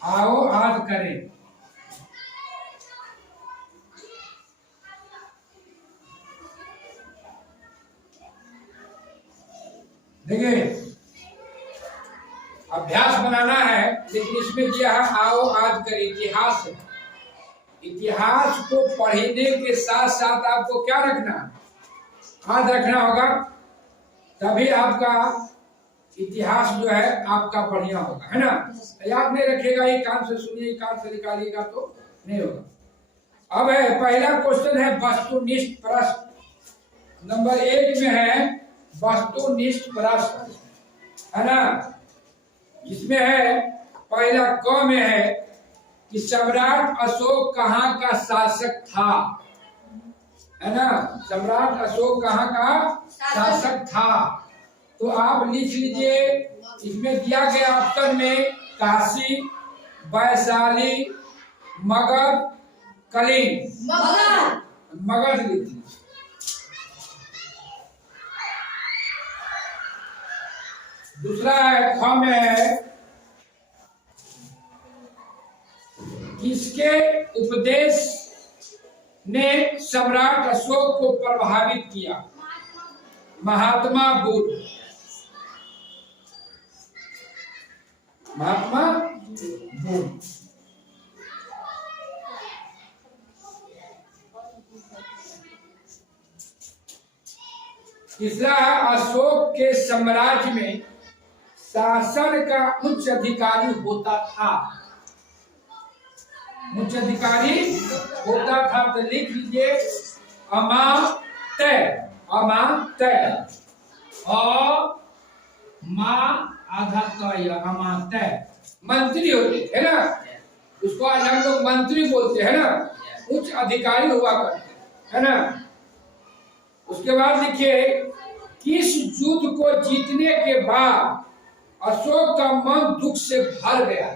आओ आज करें। देखिए अभ्यास बनाना है, लेकिन इसमें दिया है आओ आज करें। इतिहास है, इतिहास को पढ़ने के साथ साथ आपको क्या रखना, याद रखना होगा, तभी आपका इतिहास जो है आपका बढ़िया होगा, है ना। याद नहीं रखेगा, एक कान से सुनिए कान से निकालिएगा तो नहीं होगा। अब है पहला क्वेश्चन है वस्तुनिष्ठ प्रश्न। नंबर 1 में है वस्तुनिष्ठ प्रश्न, है ना। इसमें है पहला क में है कि सम्राट अशोक कहाँ का शासक था, है ना। सम्राट अशोक कहाँ का शासक था, तो आप लिख लीजिए। इसमें दिया गया ऑप्शन में काशी, वैशाली, मगध, कलिंग। मगध लिख लीजिए। दूसरा है ख में है किसके उपदेश ने सम्राट अशोक को प्रभावित किया, महात्मा बुद्ध। महात्मा बुद्ध। तीसरा है अशोक के साम्राज्य में शासन का उच्च अधिकारी होता था। उच्च अधिकारी होता था तो लिख लीजिए अमात्य। अमात्य आधा अमात्य मंत्री होते है ना, उसको आज हम लोग मंत्री बोलते हैं ना, उच्च अधिकारी हुआ करते है ना। उसके बाद लिखिए किस युद्ध को जीतने के बाद अशोक का मन दुख से भर गया,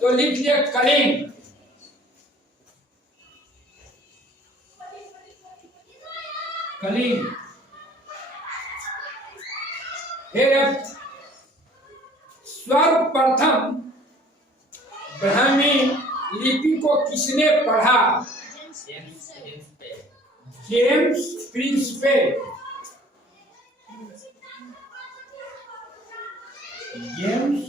तो लिख लिया कलिंग। कलिंग। फिर सर्वप्रथम ब्राह्मी लिपि को किसने पढ़ा, जेम्स प्रिंसपे। जेम्स प्रिंस पे। जेम्स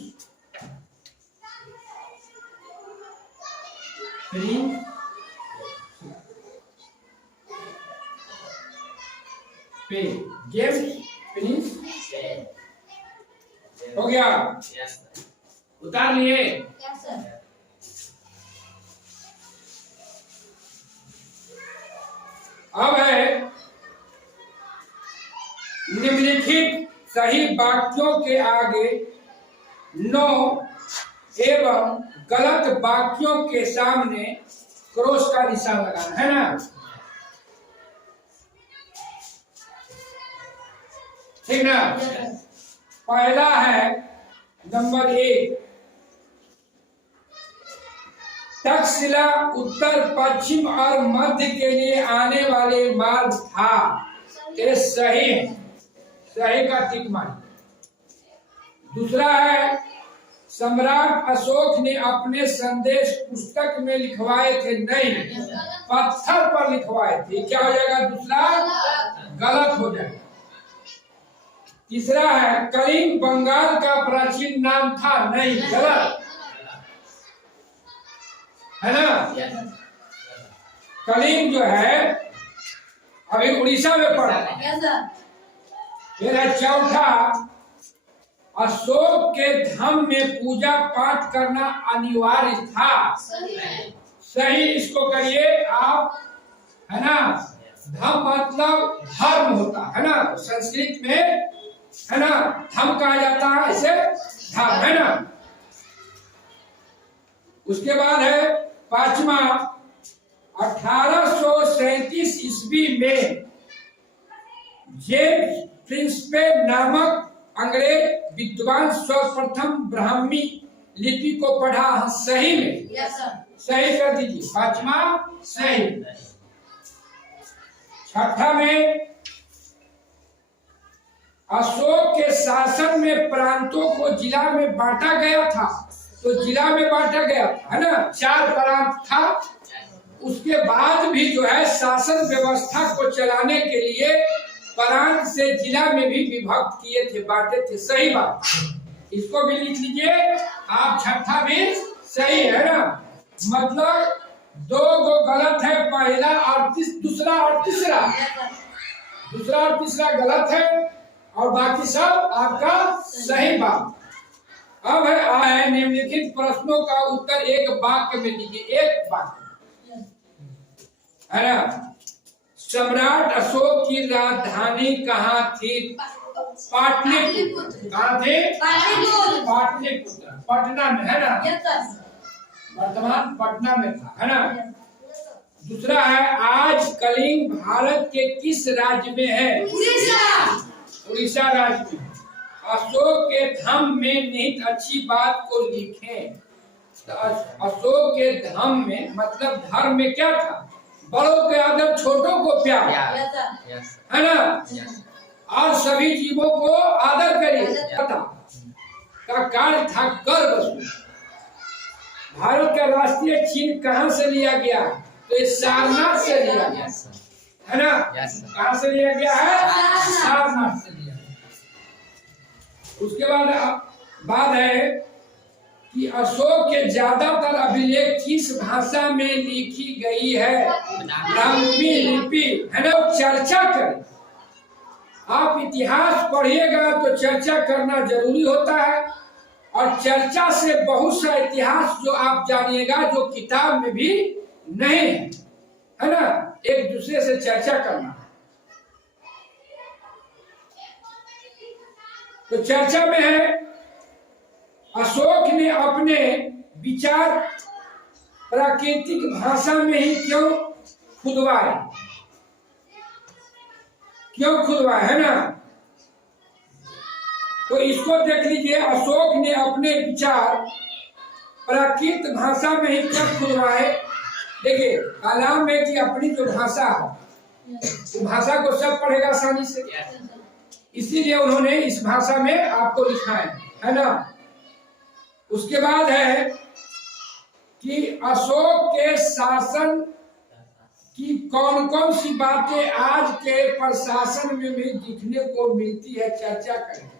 प्रिंस हो गया, उतार लिए। अब है निम्नलिखित सही वाक्यों के आगे नो एवं गलत वाक्यों के सामने क्रॉस का निशान लगाना है ना। ठीक ना। पहला है नंबर 1 तक्षशिला उत्तर पश्चिम और मध्य के लिए आने वाले मार्ग था। ये सही है, सही का टिक मारिए। दूसरा है सम्राट अशोक ने अपने संदेश पुस्तक में लिखवाए थे, नहीं पत्थर पर लिखवाए थे। क्या हो जाएगा, दूसरा गलत हो जाएगा। तीसरा है कलिंग बंगाल का प्राचीन नाम था, नहीं गलत है ना। कलिंग जो है अभी उड़ीसा में पड़ा। फिर है चौथा अशोक के धाम में पूजा पाठ करना अनिवार्य था, सही इसको करिए आप, है ना। धम मतलब धर्म होता है ना, संस्कृत में है ना धम कहा जाता है, इसे धर्म है ना। उसके बाद है पांचवा 1837 ईस्वी में जेम्स प्रिंसपे नामक अंग्रेज विद्वान सर्वप्रथम ब्राह्मी लिपि को पढ़ा, सही में सही कर दीजिए, पांचवा सही। छठा में अशोक के शासन में प्रांतों को जिला में बांटा गया था, तो तो जिला में बांटा गया है ना, 4 प्रांत था। उसके बाद भी जो है शासन व्यवस्था को चलाने के लिए प्रांत से जिला में भी विभक्त किए थे, बांटे थे। सही बात, इसको भी लिख लीजिए आप, छठा भी सही है ना। मतलब 2 गो गलत है, पहला और दूसरा और तीसरा, दूसरा और तीसरा गलत है और बाकी सब आपका सही बात। अब है निम्नलिखित प्रश्नों का उत्तर एक वाक्य में दीजिए, एक वाक्य है ना। सम्राट अशोक की राजधानी कहाँ थी? पाटलिपुत्र। कहाँ थे? पाटलिपुत्र, पटना में है ना, वर्तमान पटना में था, है ना। दूसरा है आज कलिंग भारत के किस राज्य में है? उड़ीसा राज्य में। अशोक के धम्म में निहित अच्छी बात को लिखें। अशोक के धम्म में मतलब धर्म में क्या था? बड़ों के आदर, छोटों को प्यार, है ना, और सभी जीवों को आदर करिए का कार्य था कर वसूल। भारत का राष्ट्रीय चिन्ह कहाँ से लिया गया? तो ये सारनाथ से लिया गया है ना। कहाँ से लिया गया है? सारनाथ से लिया गया। उसके बाद है कि अशोक के ज्यादातर अभिलेख किस भाषा में लिखी गई है? ब्राह्मी लिपि, है ना। चर्चा करें, आप इतिहास पढ़िएगा तो चर्चा करना जरूरी होता है, और चर्चा से बहुत सा इतिहास जो आप जानिएगा जो किताब में भी नहीं है ना। एक दूसरे से चर्चा करना। तो चर्चा में है अशोक ने अपने विचार प्राकृतिक भाषा में ही क्यों खुदवाए? क्यों खुदवाए, है ना। तो इसको देख लीजिए, अशोक ने अपने विचार प्राकृत भाषा में ही क्यों खुदवाए? देखिए कलाम में कि अपनी जो भाषा है तो भाषा को सब पढ़ेगा आसानी से, इसीलिए उन्होंने इस भाषा में आपको लिखा है ना। उसके बाद है कि अशोक के शासन की कौन कौन सी बातें आज के प्रशासन में भी दिखने को मिलती है, चर्चा करें।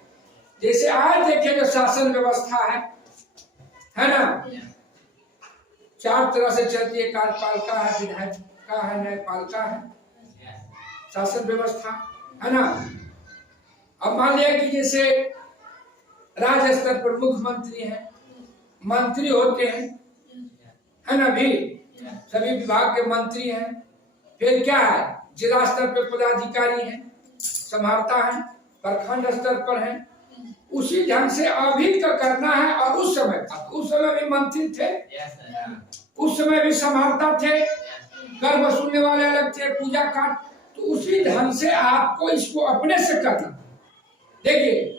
जैसे आज देखें जो शासन व्यवस्था है ना, 4 तरह से चलती है, कार्यपालिका है, विधायिका है, न्यायपालिका है, शासन व्यवस्था, है ना। अब मान लिया कि जैसे राज्य स्तर पर मुख्यमंत्री है, मंत्री होते हैं, है ना, भी सभी विभाग के मंत्री हैं। फिर क्या है, जिला स्तर पर पदाधिकारी हैं, संभालता है, प्रखंड स्तर पर है। उसी ढंग से अभी का करना है। और उस समय भी मंत्री थे, उस समय भी संभालता थे, कर वसूलने वाले अलग थे, पूजा काट। तो उसी ढंग से आपको इसको अपने से करना। देखिए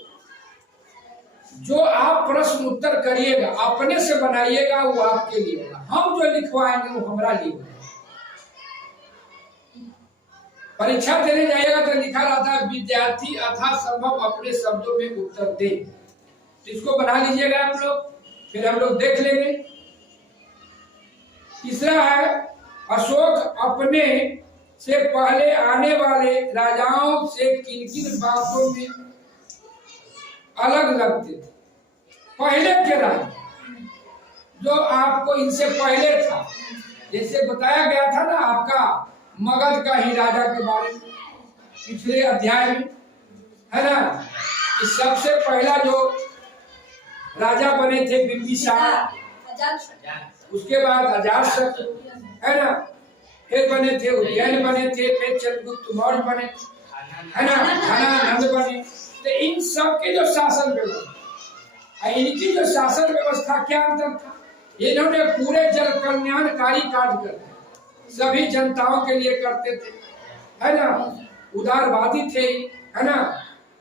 जो आप प्रश्न उत्तर करिएगा अपने से बनाइएगा, वो आपके लिए होगा। हम जो लिखवाएंगे वो हमारा लिए होगा। परीक्षा देने जाइएगा तो लिखा रहता है विद्यार्थी यथासंभव अपने शब्दों में उत्तर दे। इसको बना लीजिएगा आप लोग, फिर हम लोग देख लेंगे। तीसरा है अशोक अपने से पहले आने वाले राजाओं से किन किन बातों में अलग लगते थे? पहले के राजा जो आपको इनसे पहले था, जैसे बताया गया था ना आपका मगध का ही राजा के बारे में पिछले अध्याय में, है ना। इस सबसे पहला जो राजा बने थे बिंबिसार, उसके बाद अजातशत्रु, है ना। फिर बने थे उज्जैन बने थे, फिर चंद्रगुप्त मौर्य बने, है ना, धनानंद बने। तो इन सब के जो शासन व्यवस्था, इनकी जो शासन व्यवस्था क्या अंतर था? इन्होंने पूरे जन कल्याणकारी कार्य करते, सभी जनताओं के लिए करते थे, है ना। उदारवादी थे, है ना,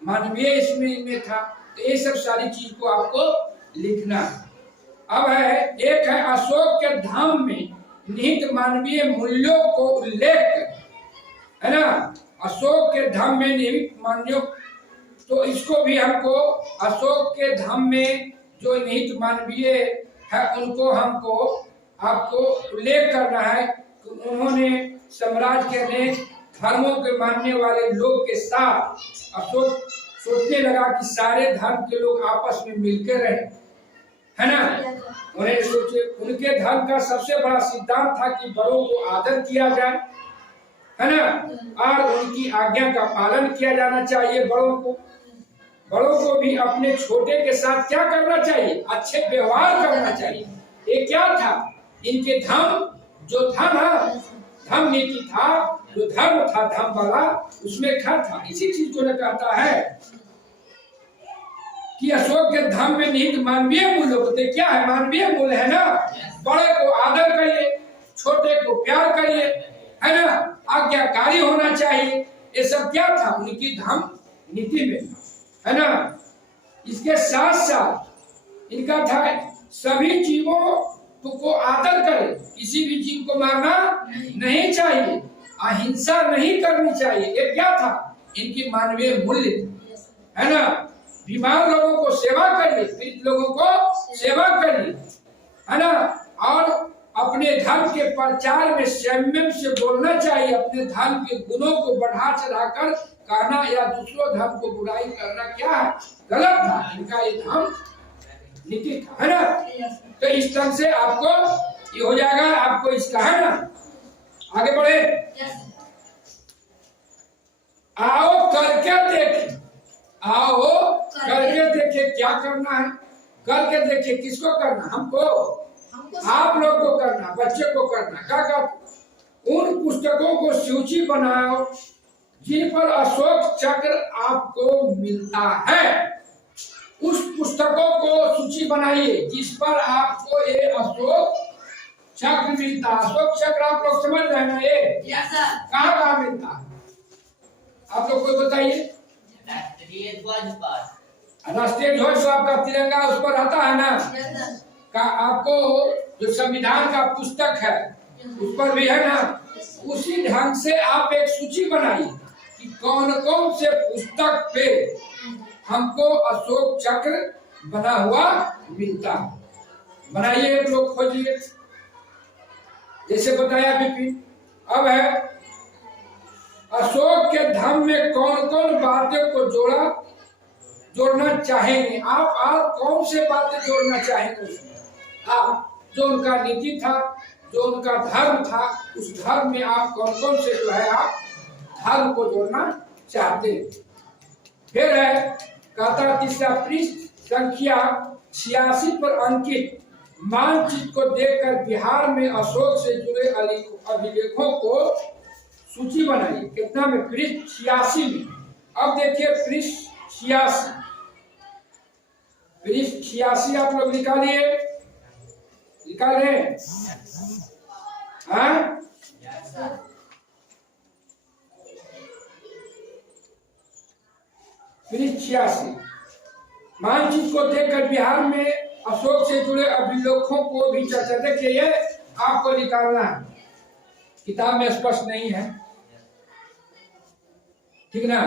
मानवीय इसमें इनमें था। तो ये सब सारी चीज को आपको लिखना है। अब है एक है अशोक के धाम में निहित मानवीय मूल्यों को उल्लेख कर, है ना। अशोक के धाम में निहित मानवीय, तो इसको भी हमको अशोक के धाम में जो निहित मानवीय है उनको हमको आपको उल्लेख करना है कि उन्होंने साम्राज्य के अनेक धर्मों के मानने वाले लोग के साथ अशोक सोचने लगा कि सारे धर्म के लोग आपस में मिलकर रहे, है ना। उन्हें सोचे उनके धर्म का सबसे बड़ा सिद्धांत था कि बड़ों को आदर किया जाए, है ना, और उनकी आज्ञा का पालन किया जाना चाहिए। बड़ों को भी अपने छोटे के साथ क्या करना चाहिए, अच्छे व्यवहार करना चाहिए। ये क्या था इनके धर्म नीति था, जो धर्म था धर्म वाला उसमें क्या था, इसी चीज को कहता है कि अशोक के धर्म में निहित मानवीय मूल्य होते। क्या है मानवीय मूल्य, है ना। बड़े को आदर करिए, छोटे को प्यार करिए, है ना, आज्ञाकारी होना चाहिए। ये सब क्या था उनकी धर्म नीति में, है ना। इसके साथ साथ इनका था सभी जीवों को आदर करे, किसी भी जीव को मारना नहीं चाहिए, अहिंसा नहीं करनी चाहिए। ये क्या था इनकी मानवीय मूल्य, है ना। बीमार लोगों को सेवा करिए, पीड़ित लोगों को सेवा करिए, है ना। और अपने धर्म के प्रचार में संयम से बोलना चाहिए। अपने धर्म के गुणों को बढ़ा चढ़ाकर कहना या दूसरों धर्म को बुराई करना क्या है, गलत था। इनका ये धर्म नीति था, है ना। तो इस तरह से आपको ये हो जाएगा, आपको इसका, है ना। आगे बढ़े, आओ करके देखें, आओ करके देखें क्या करना है, करके देखें। किसको करना, हमको, आप लोग को करना, बच्चे को करना। क्या कर, उन पुस्तकों को सूची बनाओ जिन पर अशोक चक्र आपको मिलता है। उस पुस्तकों को सूची बनाइए जिस पर आपको ये अशोक चक्र मिलता है। अशोक चक्र आप लोग समझ रहे हैं ना, ये कहाँ मिलता है, आप लोग को बताइए। राष्ट्रीय ध्वज जो आपका तिरंगा उस पर आता है ना, का आपको जो संविधान का पुस्तक है उस पर भी है ना। उसी ढंग से आप एक सूची बनाइए कि कौन कौन से पुस्तक पे हमको अशोक चक्र बना हुआ मिलता है। बनाइए, लोग खोजिए, जैसे बताया विपिन। अब है अशोक के धर्म में कौन कौन बातें को जोड़ना चाहेंगे आप कौन से बातें जोड़ना चाहेंगे उसमें। आप जो उनका नीति था, जो उनका धर्म था, उस धर्म में आप कौन कौन से जो है आप धर्म को जोड़ना चाहते हैं। फिर है कहता तीसरा पृष्ठ संख्या 86 पर अंकित मानचित्र को देखकर बिहार में अशोक से जुड़े अभिलेखों को सूची बनाइए। कितना में, पृष्ठ 86 में। अब देखिए पृष्ठ 86, पृष्ठ 86 आप लोग निकालिए, निकाले, हाँ। पृष्ठ 86 मानचित्र को देखकर बिहार में अशोक से जुड़े अभिलेखों को भी चर्चा। देखिए ये आपको निकालना है, किताब में स्पष्ट नहीं है, ठीक ना।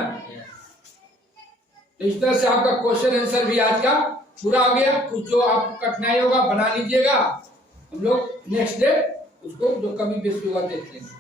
तो इस तरह से आपका क्वेश्चन आंसर भी आज का पूरा हो गया। कुछ जो आपको कठिनाई होगा बना लीजिएगा, हम लोग नेक्स्ट डे उसको जो कमी बेसी होगा देख लेंगे।